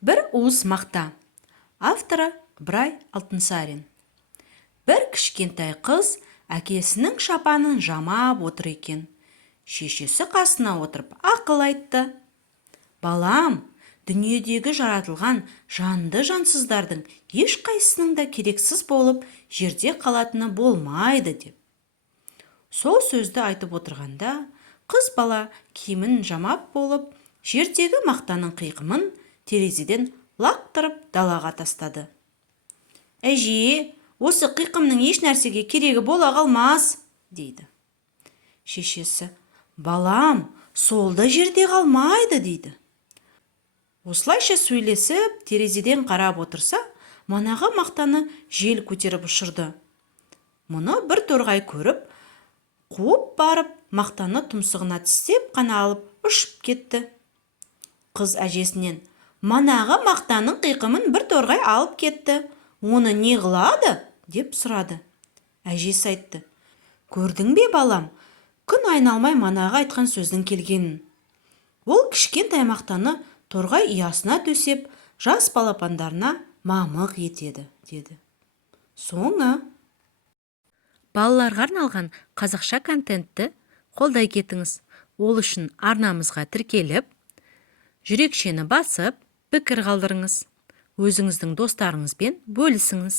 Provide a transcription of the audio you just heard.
Бір уыс мақта. Авторы Ыбырай Алтынсарин. Бір кішкентай қыз әкесінің шапанын жамап отыр екен. Шешесі қасына отырып ақыл айтты. Балам, дүниедегі жаратылған жанды жансыздардың ешқайсының да керексіз болып жерде қалатыны болмайды деп. Сол сөзді айтып отырғанда, қыз бала киімін жамап болып, жердегі мақтаның қиқымын терезеден лақтырып далаға тастады. Әже, осы қиқымның еш нәрсеге керегі бола қалмас, дейді. Шешесі, балам, сол да жерде қалмайды, дейді. Осылайша сөйлесіп, терезеден қарап отырса, манағы мақтаны жел көтеріп ұшырды. Мұны бір торғай көріп, қуып барып, мақтаны тұмсығына тістеп қана алып ұшып кетті. Қыз әжесінен, манағы мақтаның қиқымын бір торғай алып кетті. Оны не қылады? Деп сұрады. Әжесі айтты. Көрдің бе, балам, күн айналмай манағы айтқан сөздің келгенін. Ол кішкентай мақтаны торғай ұясына төсеп, жас балапандарына мамық етеді, деді. Соңы. Балаларға арналған қазақша контентті қолдай кетіңіз. Ол үшін арнамызға тіркеліп, жүрекшені басып, пікір қалдырыңыз. Өзіңіздің достарыңызбен бөлісіңіз.